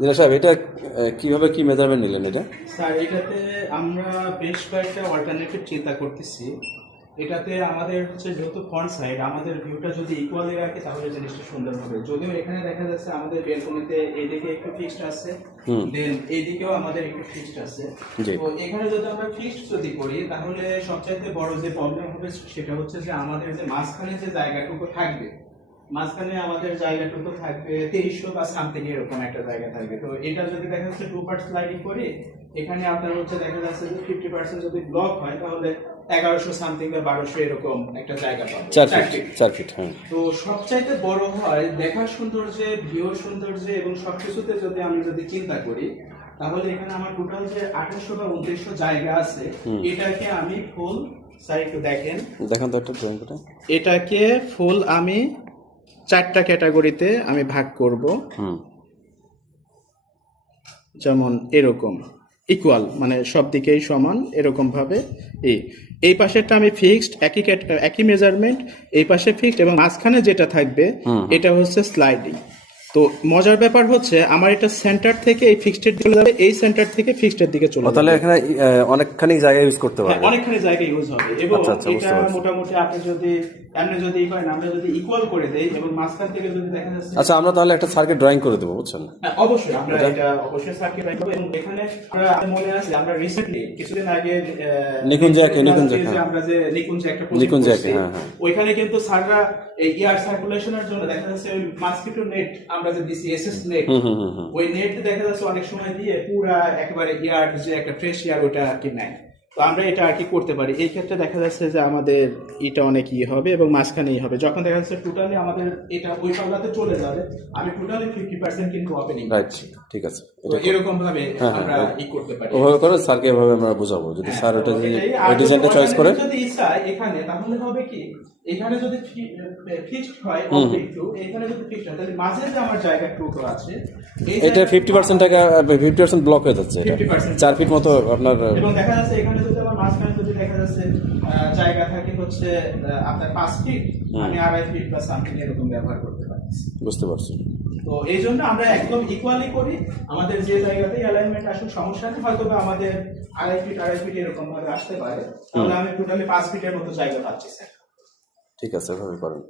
দিনা সাহেব, এটা কিভাবে কি মেজারমেন্ট নিলেন এটা? স্যার এটাতে আমরা বেশ কয়েকটা অল্টারনেটিভ চিন্তা করতেছি। এটাতে আমাদের হচ্ছে যেহেতু ফ্রন্ট সাইড, আমাদের ভিউটা যদি ইকুয়ালি রাখে তাহলে জিনিসটা সুন্দর হবে। যদিও এখানে দেখা যাচ্ছে আমাদের বেলকনিতে এইদিকে একটু ফিক্সড আছে, দেন এইদিকেও আমাদের একটু ফিক্সড আছে। তো এখানে যদি আমরা ফিক্সড যদি করি তাহলে সবচাইতে বড় যে প্রবলেম হবে সেটা হচ্ছে যে আমাদের যে মাঝখানে যে জায়গাটুকু থাকবে, মাঝখানে আমাদের জায়গাটুকু থাকবে 2300 বা সামথিং এরকম একটা জায়গা থাকবে। তো এটা যদি দেখা যাচ্ছে 2 পার্ট স্লাইডিং করি, এখানে আপনার হচ্ছে দেখা যাচ্ছে যে 50% যদি ব্লক হয় তাহলে 1100 সামথিং বা 1200 এরকম একটা জায়গা পাবো। 4 ফিট। হ্যাঁ। তো সবচাইতে বড় হয় দেখার সৌন্দর্যে, ভিউর সৌন্দর্যে এবং সবকিছুতে যদি আমি যদি চিন্তা করি তাহলে এখানে আমার টোটাল যে 2800 বা 2900 জায়গা আছে, এটাকে আমি ফুল, স্যার একটু দেখেন তো একটা ড্রয়িং করে। এটাকে ফুল আমি 4টা ক্যাটাগরিতে আমি ভাগ করব। যেমন এরকম ইকুয়াল, মানে সব দিকেই সমান এরকম ভাবে। এই পাশেরটা আমি ফিক্সড, একই মেজারমেন্ট, এই পাশে ফিক্সড, এবং মাঝখানে যেটা থাকবে এটা হচ্ছে স্লাইডিং। তো মজার ব্যাপার হচ্ছে আমার এটা সেন্টার থেকে এই ফিক্সডের দিকে চলে যাবে, এই সেন্টার থেকে ফিক্সডের দিকে চলে যাবে। তাহলে এখানে অনেকখানি জায়গা ইউজ করতে পারবে। অনেকখানি জায়গা ইউজ হবে। এবং এটা মোটামুটি আপনি যদি এমনি যদি করেন, আমরা যদি ইকুয়াল করে দেই এবং মাঝখান থেকে যদি দেখা যাচ্ছে। আচ্ছা, আমরা তাহলে একটা সার্কিট ড্রয়িং করে দেবো, বুঝছেন? অবশ্যই আমরা এটা অবশ্যই সার্কিট ড্রয়িং করব। এবং এখানে আমরা মনে আছে আমরা রিসেন্টলি কিছুদিন আগে নিকুঞ্জে আমরা যে নিকুঞ্জে একটা প্রজেক্ট করছি, ওইখানে কিন্তু স্যাররা এই এয়ার সার্কুলেশনের জন্য দেখা যাচ্ছে ওই মসকিটো নেট আমরা যে দিছি, এসএস নেট, ওই নেট দেখা যাচ্ছে অনেক সময় দিয়ে পুরা একেবারে এয়ার যে একটা ফ্রেশ এয়ার ওটা আর কি নেয়। তো আমরা এটা আর কি করতে পারি। এই ক্ষেত্রে দেখা যাচ্ছে যে আমাদের এটা অনেক হবে এবং মাঝখানেই হবে। যখন দেখা যাচ্ছে টোটালি আমাদের এটা ওই পাল্লাতে চলে যাবে, আমি টোটালি 50% কিন্তু ওপেনিং রাখছি। ঠিক আছে, তো এরকম ভাবে আমরা করতে পারি। ওভাবে করে স্যারকে এভাবে আমরা বুঝাবো, যদি স্যার ওটা ওই ডিজাইনটা চয়েস করে। যদি ইচ্ছা এখানে তাহলে হবে কি, এখানে যদি ফিক্সড হয় একটু, এখানে যদি ফিক্সড হয় তাহলে মাঝে যে আমার জায়গাটুকু আছে এটা 50% টাকা 50% ব্লক হয়ে যাচ্ছে। এটা 4 ফিট মতো আপনার। এবং দেখা যাচ্ছে এখানে যদি আমার মাঝখানে যদি দেখা যাচ্ছে জায়গা থাকে হচ্ছে আপনার 5 ফিট, আমি 2.5 ফিট বা সামথিং এরকম ব্যবহার করতে পারি। বুঝতে পারছি। তো এই জন্য আমরা একদম ইকুয়ালি করি। আমাদের যে জায়গাতেই অ্যালাইনমেন্ট আসুক সমস্যা নেই, হয়তো বা আমাদের 2.5 ফিট এরকম ভাবে আসতে পারে, তাহলে আমি টোটালি 5 ফিটের মতো জায়গা পাচ্ছি স্যার। ঠিক আছে, এভাবে করেন।